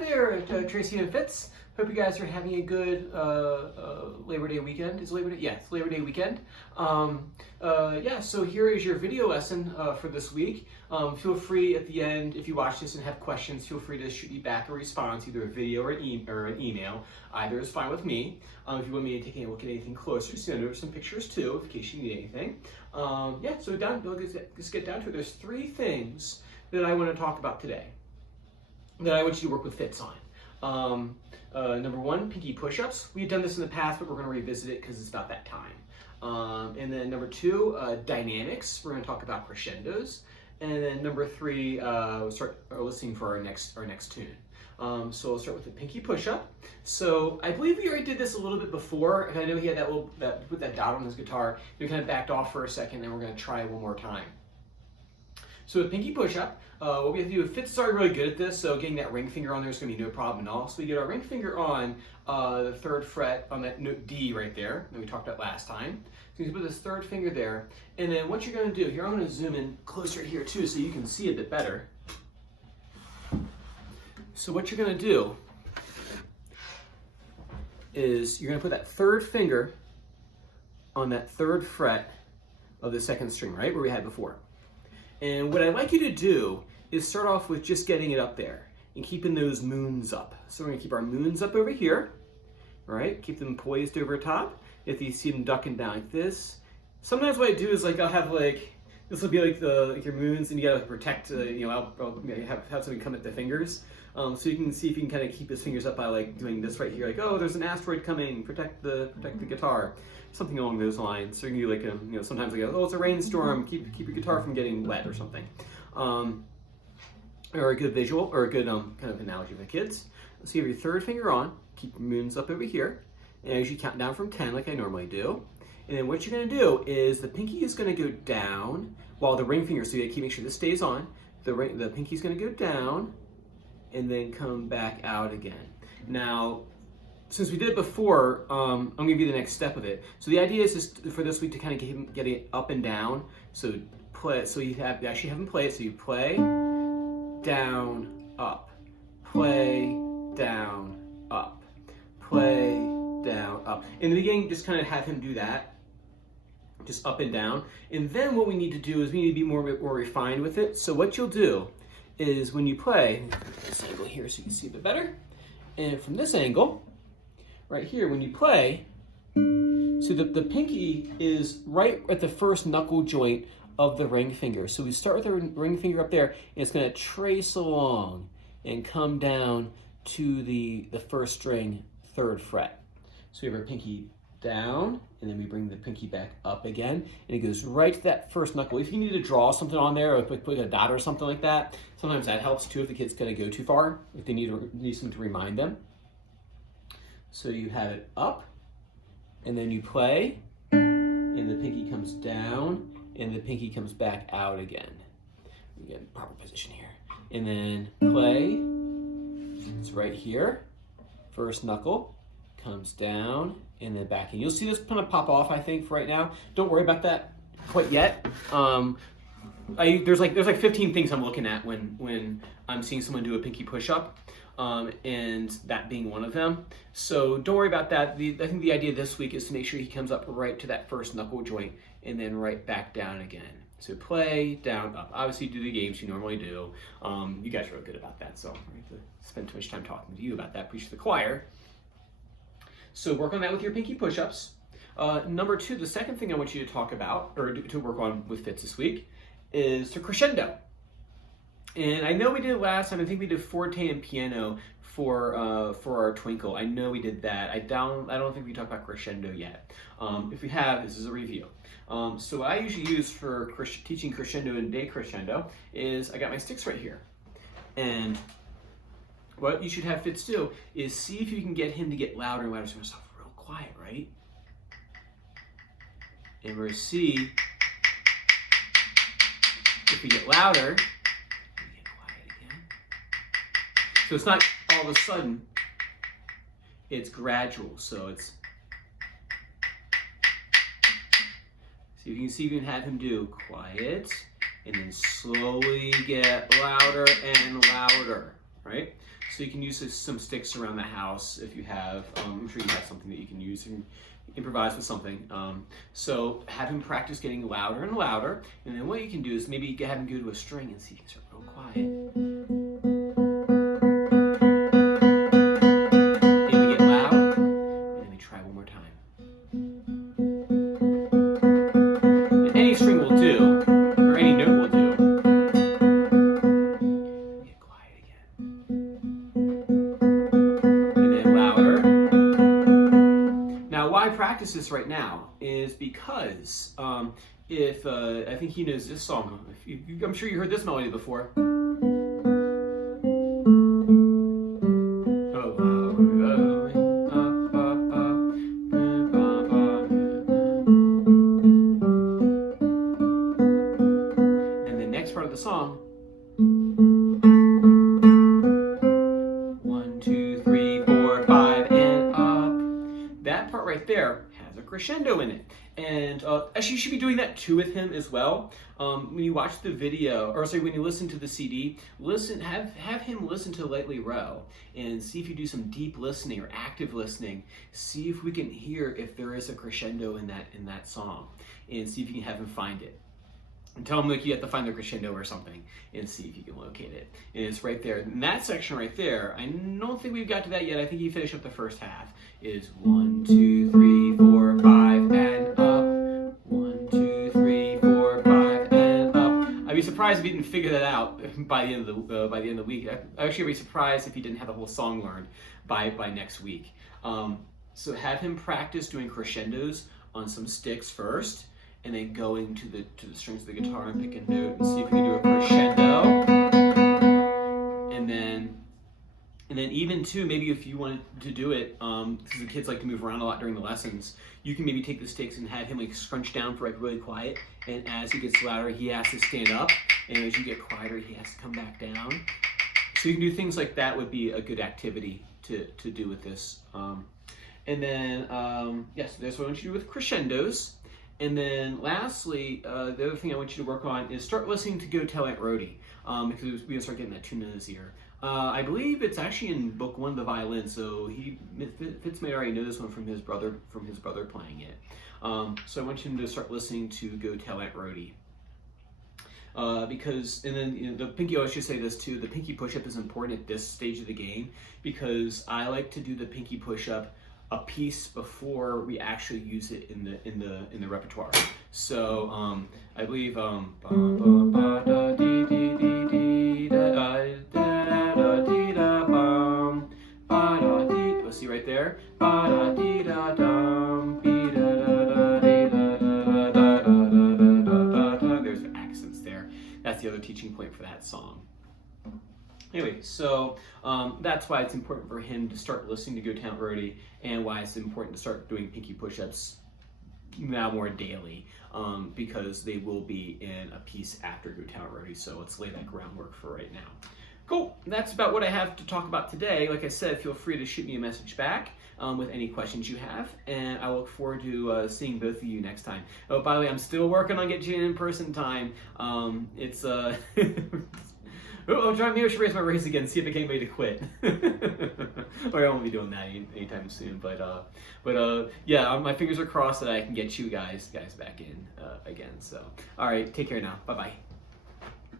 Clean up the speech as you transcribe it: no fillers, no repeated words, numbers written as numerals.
there, Tracy and Fitz. Hope you guys are having a good Labor Day weekend. Is Labor Day? Yeah, it's Labor Day weekend. Yeah, so here is your video lesson for this week. Feel free at the end, if you watch this and have questions, feel free to shoot me back a response, either a video or an email. Either is fine with me. If you want me to take a look at anything closer, send over some pictures too, in case you need anything. Yeah, so let's get down to it. There's 3 things that I want to talk about today that I want you to work with Fitz on. Number 1, pinky push-ups. We've done this in the past, but we're going to revisit it because it's about that time. And then number 2, dynamics. We're going to talk about crescendos. And then number 3, we'll start listening for our next tune. So we'll start with the pinky push-up. So I believe we already did this a little bit before. And I know he had put that dot on his guitar. We kind of backed off for a second, and we're going to try it one more time. So with pinky push-up, what we have to do, Fitz is already really good at this, so getting that ring finger on there is going to be no problem at all. So we get our ring finger on the 3rd fret on that note D right there that we talked about last time. So you can put this 3rd finger there, and then what you're going to do, here I'm going to zoom in closer here too so you can see a bit better. So what you're going to do is you're going to put that 3rd finger on that 3rd fret of the 2nd string, right, where we had before. And what I'd like you to do is start off with just getting it up there and keeping those moons up. So we're gonna keep our moons up over here, right? Keep them poised over top. If you see them ducking down like this. Sometimes what I do is I'll have this will be like your moons, and you gotta protect, I'll have something come at the fingers. So you can see if you can kind of keep his fingers up by doing this right here, oh, there's an asteroid coming, protect the guitar, something along those lines. So you can do sometimes oh, it's a rainstorm, keep your guitar from getting wet or something. Or a good visual, or a good kind of analogy for the kids. So you have your 3rd finger on, keep your moons up over here, and as you count down from 10 like I normally do. And then what you're going to do is the pinky is going to go down while the ring finger, so you got to make sure this stays on. The pinky is going to go down and then come back out again. Now, since we did it before, I'm going to give you the next step of it. So the idea is just for this week to kind of get it up and down. So play. So you actually have him play it. So you play, down, up, play, down, up, play, down, up. In the beginning, just kind of have him do that, just up and down. And then what we need to do is we need to be more refined with it. So what you'll do is when you play, this angle here so you can see a bit better, and from this angle, right here, when you play, so the pinky is right at the 1st knuckle joint of the ring finger. So we start with the ring finger up there, and it's going to trace along and come down to the 1st string, 3rd fret. So we have our pinky down, and then we bring the pinky back up again, and it goes right to that 1st knuckle. If you need to draw something on there, or put a dot or something like that, sometimes that helps too if the kid's going to go too far, if they need something to remind them. So you have it up, and then you play, and the pinky comes down, and the pinky comes back out again. We get proper position here. And then play, it's right here, 1st knuckle, comes down, and then back in. You'll see this kind of pop off, I think, for right now. Don't worry about that quite yet. There's like 15 things I'm looking at when I'm seeing someone do a pinky push-up, and that being one of them. So don't worry about that. I think the idea this week is to make sure he comes up right to that 1st knuckle joint, and then right back down again. So play, down, up. Obviously do the games you normally do. You guys are real good about that, so I don't have to spend too much time talking to you about that. Preach to the choir. So work on that with your pinky push-ups. Number 2, the second thing I want you to talk about, or to work on with Fitz this week, is to crescendo. And I know we did it last time. I think we did forte and piano for our Twinkle. I know we did that. I don't think we talked about crescendo yet. If we have, this is a review. So what I usually use for teaching crescendo and decrescendo is I got my sticks right here. And what you should have Fitz do is see if you can get him to get louder and louder. So I'm going to stop real quiet, right? And we're going to see if we get louder. Get quiet again. So it's not all of a sudden. It's gradual. So it's. So you can see you can have him do quiet and then slowly get louder and louder, right? So So you can use some sticks around the house if you have, I'm sure you have something that you can use and improvise with something. So have him practice getting louder and louder, and then what you can do is maybe have him go to a string and see if he can start real quiet. And we get loud, and then we try one more time. And any string will do, or any note will do. Get quiet again. And then louder. Now, why I practice this right now is because if I think he knows this song. I'm sure you heard this melody before. And the next part of the song. 1, 2, 3, 4, 5, and up. That part right there has a crescendo in it. And actually, you should be doing that too with him as well. When you watch the video, or sorry, when you listen to the CD, have him listen to Lightly Row and see if you do some deep listening or active listening. See if we can hear if there is a crescendo in that song, and see if you can have him find it. And tell him like you have to find the crescendo or something and see if you can locate it. And it's right there. In that section right there, I don't think we've got to that yet. I think you finished up the first half. Is 1, 2, 3, 4, 5, and up. 1, 2, 3, 4, 5, and up. I'd be surprised if you didn't figure that out by the end of the week. I'd actually be surprised if you didn't have the whole song learned by next week. So have him practice doing crescendos on some sticks first, and then going to the strings of the guitar and pick a note and see if you can do a crescendo. And then even too, maybe if you wanted to do it, because the kids like to move around a lot during the lessons, you can maybe take the sticks and have him like scrunch down for like really quiet, and as he gets louder, he has to stand up, and as you get quieter, he has to come back down. So you can do things like that. Would be a good activity to do with this. And then, yes, that's what I want you to do with crescendos. And then lastly, the other thing I want you to work on is start listening to Go Tell Aunt Rhody, because we're gonna start getting that tune in his ear. I believe it's actually in book 1 of the violin, so Fitz may already know this one from his brother playing it. So I want him to start listening to Go Tell Aunt Rhody. Because, and then the pinky, I should say this too, the pinky push-up is important at this stage of the game, because I like to do the pinky push-up a piece before we actually use it in the repertoire. So I believe let's see right there. There's accents there. That's the other teaching point for that song. Anyway, so that's why it's important for him to start listening to Go Tell Aunt Rhody, and why it's important to start doing pinky push-ups now more daily, because they will be in a piece after Go Tell Aunt Rhody, so let's lay that groundwork for right now. Cool, that's about what I have to talk about today. Like I said, feel free to shoot me a message back with any questions you have, and I look forward to seeing both of you next time. Oh, by the way, I'm still working on getting you an in-person time. It's oh, maybe I should raise my raise again, see if I can get anybody to quit. Or I won't be doing that anytime soon. But yeah, my fingers are crossed that I can get you guys back in again. So, all right, take care now. Bye bye.